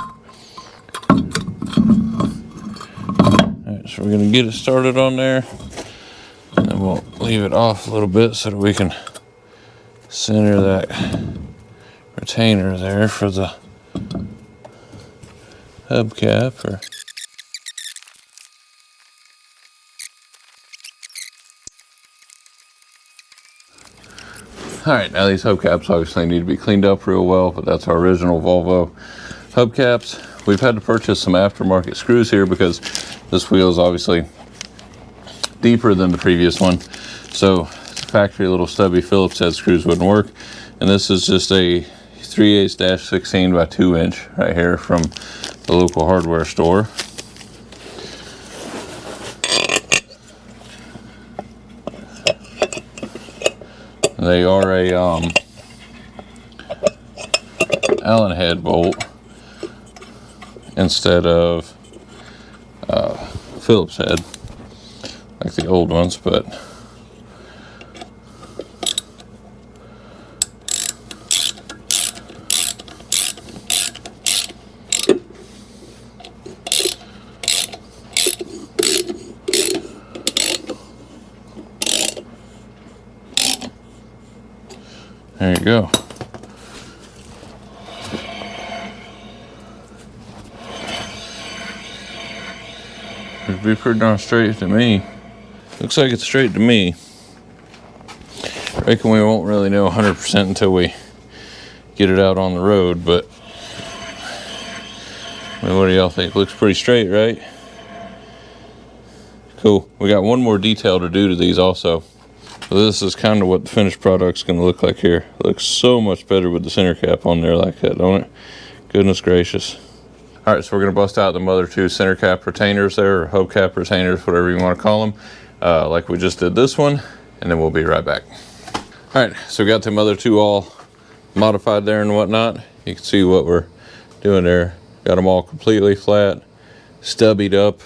Alright, so we're going to get it started on there, and then we'll leave it off a little bit so that we can center that retainer there for the hubcap. Alright, now these hubcaps obviously need to be cleaned up real well, but that's our original Volvo hubcaps. We've had to purchase some aftermarket screws here because this wheel is obviously deeper than the previous one. So factory little stubby Phillips head screws wouldn't work. And this is just a 3/8-16 by 2 inch right here from the local hardware store. They are a Allen head bolt instead of Phillips head. like the old ones, but there you go. It'd be pretty darn straight to me. Looks like it's straight to me. Reckon we won't really know 100% until we get it out on the road, but I mean, what do y'all think? Looks pretty straight, right? Cool. We got one more detail to do to these also. So this is kind of what the finished product's going to look like here. It looks so much better with the center cap on there like that, don't it? Goodness gracious. All right, so we're going to bust out the mother two center cap retainers there, or hubcap retainers, whatever you want to call them, like we just did this one, and then we'll be right back. All right, so we got the mother two all modified there and whatnot. You can see what we're doing there. Got them all completely flat, stubbied up.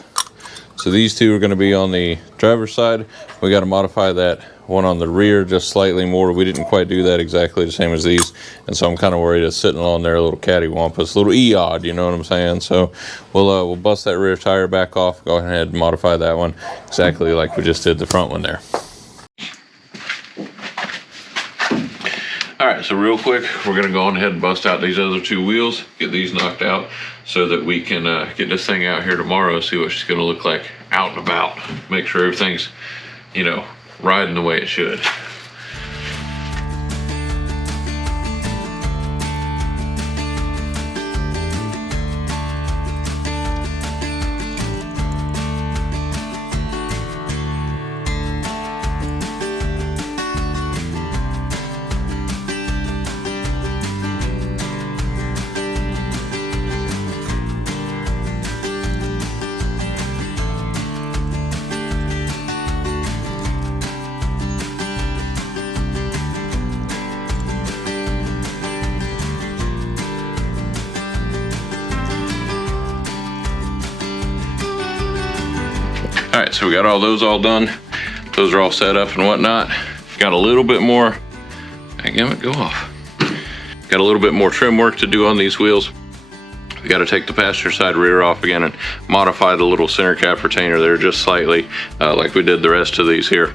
So these two are going to be on the driver's side. We got to modify that one on the rear just slightly more. We didn't quite do that exactly the same as these, and so I'm kind of worried it's sitting on there a little cattywampus, a little E-odd, you know what I'm saying? So we'll bust that rear tire back off, go ahead and modify that one exactly like we just did the front one there. All right, so real quick, we're gonna go on ahead and bust out these other two wheels, get these knocked out so that we can get this thing out here tomorrow, see what she's gonna look like out and about, make sure everything's, you know, riding the way it should. All right, so we got all those all done. Those are all set up and whatnot. Got a little bit more, again, it go off. Got a little bit more trim work to do on these wheels. We got to take the passenger side rear off again and modify the little center cap retainer there just slightly, like we did the rest of these here.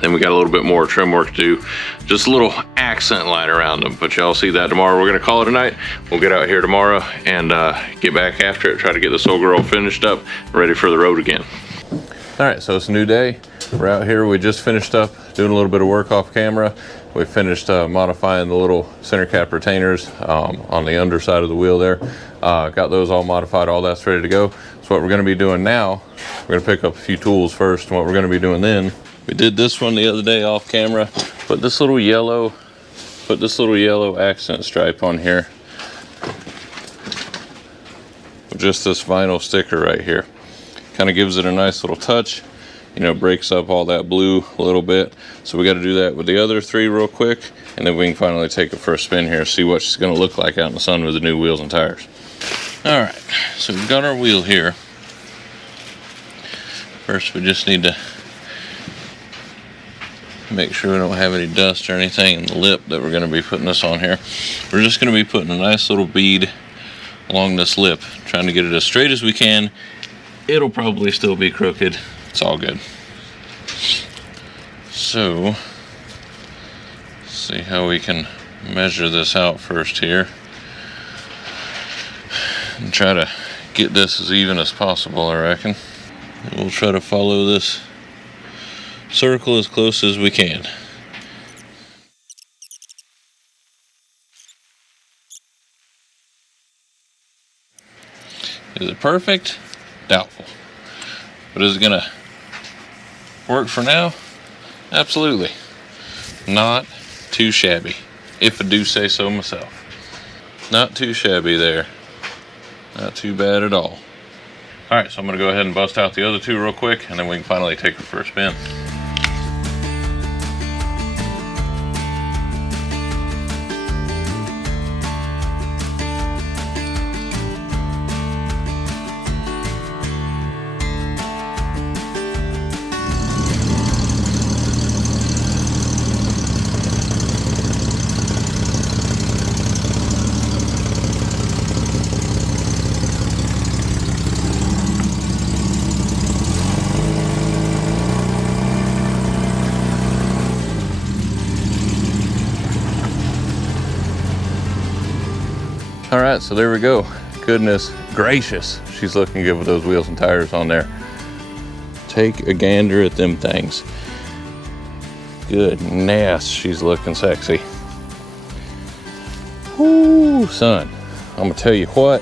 Then we got a little bit more trim work to do, just a little accent line around them, but y'all see that tomorrow. We're gonna call it a night. We'll get out here tomorrow and get back after it, try to get this old girl finished up, ready for the road again. All right, so it's a new day. We're out here, we just finished up doing a little bit of work off camera. We finished modifying the little center cap retainers on the underside of the wheel there. Got those all modified, all that's ready to go. So what we're gonna be doing now, we're gonna pick up a few tools first, and what we're gonna be doing then, we did this one the other day off camera, put this little yellow accent stripe on here. With just this vinyl sticker right here. Kind of gives it a nice little touch, you know, breaks up all that blue a little bit. So we got to do that with the other three real quick, and then we can finally take it for a spin here, see what she's going to look like out in the sun with the new wheels and tires. All right, so we've got our wheel here. First, we just need to make sure we don't have any dust or anything in the lip that we're going to be putting this on here. We're just going to be putting a nice little bead along this lip, trying to get it as straight as we can. It'll probably still be crooked. It's all good. So, let's see how we can measure this out first here. And try to get this as even as possible, I reckon. And we'll try to follow this circle as close as we can. Is it perfect? Doubtful. But is it gonna work for now? Absolutely. Not too shabby, if I do say so myself. Not too shabby there. Not too bad at all. All right, so I'm gonna go ahead and bust out the other two real quick, and then we can finally take her for a spin. All right, so there we go. Goodness gracious, she's looking good with those wheels and tires on there. Take a gander at them things. Goodness, she's looking sexy. Whoo, son, I'm gonna tell you what.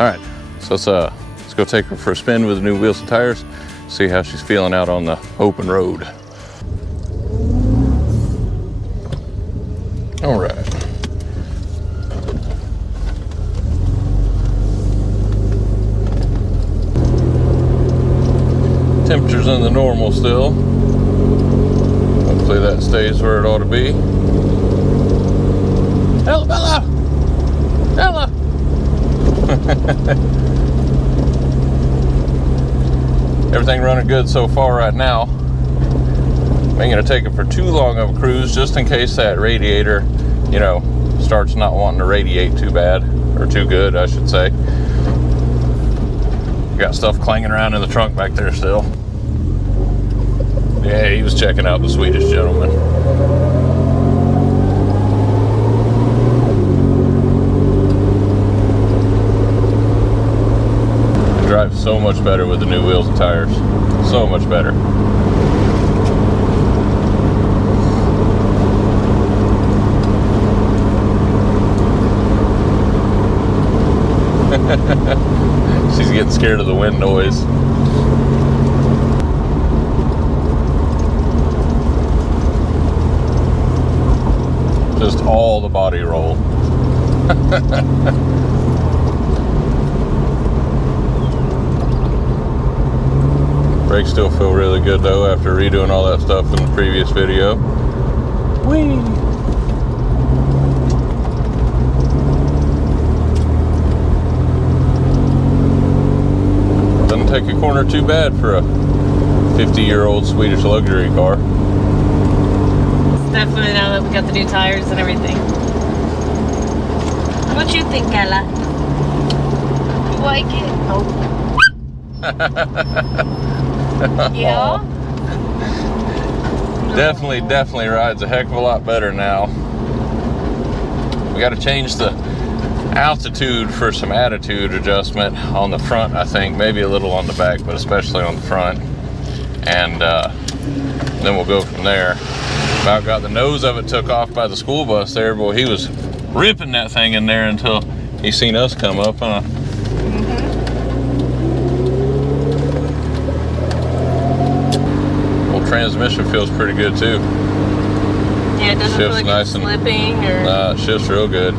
All right, so let's go take her for a spin with the new wheels and tires, see how she's feeling out on the open road. All right. Temperature's in the normal still. Hopefully that stays where it ought to be. Hello, Bella! Bella! Everything running good so far right now. Ain't gonna take it for too long of a cruise, just in case that radiator, you know, starts not wanting to radiate too bad, or too good, I should say. Got stuff clanging around in the trunk back there still. Yeah, he was checking out the Swedish Gentleman. It drives so much better with the new wheels and tires. So much better. She's getting scared of the wind noise. Just all the body roll. Brakes still feel really good though after redoing all that stuff in the previous video. Whee! Doesn't take a corner too bad for a 50-year-old Swedish luxury car. Definitely now that we got the new tires and everything. What you think, Ella? You like it? Oh. Yeah? Definitely rides a heck of a lot better now. We got to change the altitude for some attitude adjustment on the front, I think. Maybe a little on the back, but especially on the front. And then we'll go from there. About got the nose of it took off by the school bus there. Boy, he was ripping that thing in there until he seen us come up. Well, transmission feels pretty good too. Yeah, it doesn't feel like nice it's slipping or... Nah, it shifts real good.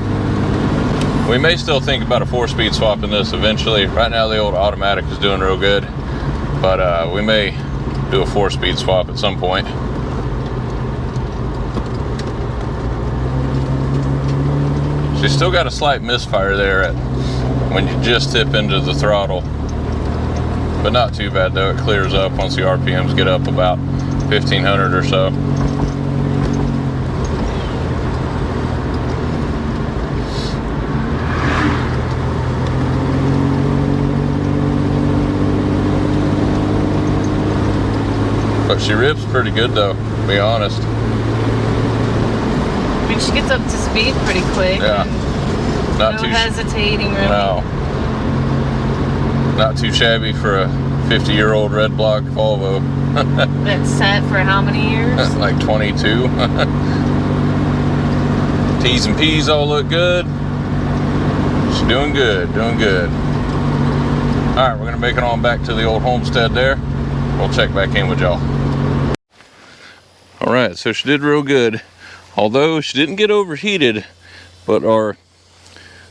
We may still think about a 4-speed swap in this eventually. Right now the old automatic is doing real good, but we may do a 4-speed swap at some point. She's still got a slight misfire there when you just tip into the throttle, but not too bad though. It clears up once the RPMs get up about 1500 or so. But she rips pretty good though, to be honest. I mean, she gets up to speed pretty quick. Yeah. Not no too hesitating really. No. Not too shabby for a 50-year-old red block Volvo. That's set for how many years? Like 22. T's and P's all look good. She's doing good, doing good. All right, we're gonna make it on back to the old homestead there. We'll check back in with y'all. All right, so she did real good. Although she didn't get overheated, but our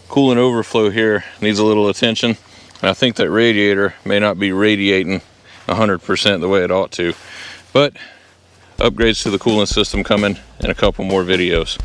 coolant overflow here needs a little attention. And I think that radiator may not be radiating 100% the way it ought to. But upgrades to the coolant system coming in a couple more videos.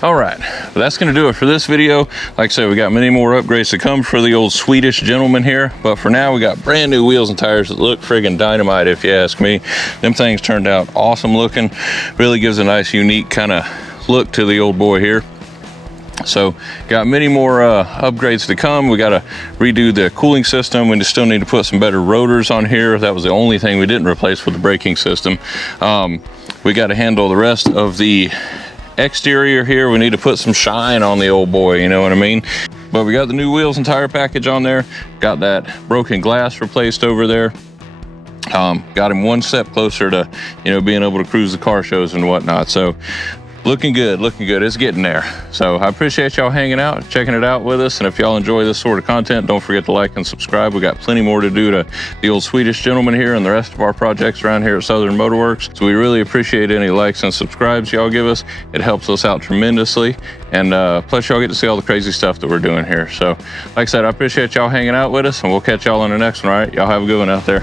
All right, that's gonna do it for this video. Like I said, we got many more upgrades to come for the old Swedish Gentleman here, but for now we got brand new wheels and tires that look friggin' dynamite if you ask me. Them things turned out awesome looking. Really gives a nice unique kind of look to the old boy here. So got many more upgrades to come. We got to redo the cooling system. We still need to put some better rotors on here. That was the only thing we didn't replace with the braking system. We got to handle the rest of the exterior here. We need to put some shine on the old boy, you know what I mean? But we got the new wheels and tire package on there. Got that broken glass replaced over there. Got him one step closer to, you know, being able to cruise the car shows and whatnot. So looking good, looking good. It's getting there. So I appreciate y'all hanging out, checking it out with us. And if y'all enjoy this sort of content, don't forget to like and subscribe. We got plenty more to do to the old Swedish Gentleman here and the rest of our projects around here at Southern Motorworks. So we really appreciate any likes and subscribes y'all give us. It helps us out tremendously. And plus y'all get to see all the crazy stuff that we're doing here. So like I said, I appreciate y'all hanging out with us, and we'll catch y'all on the next one. All right, y'all have a good one out there.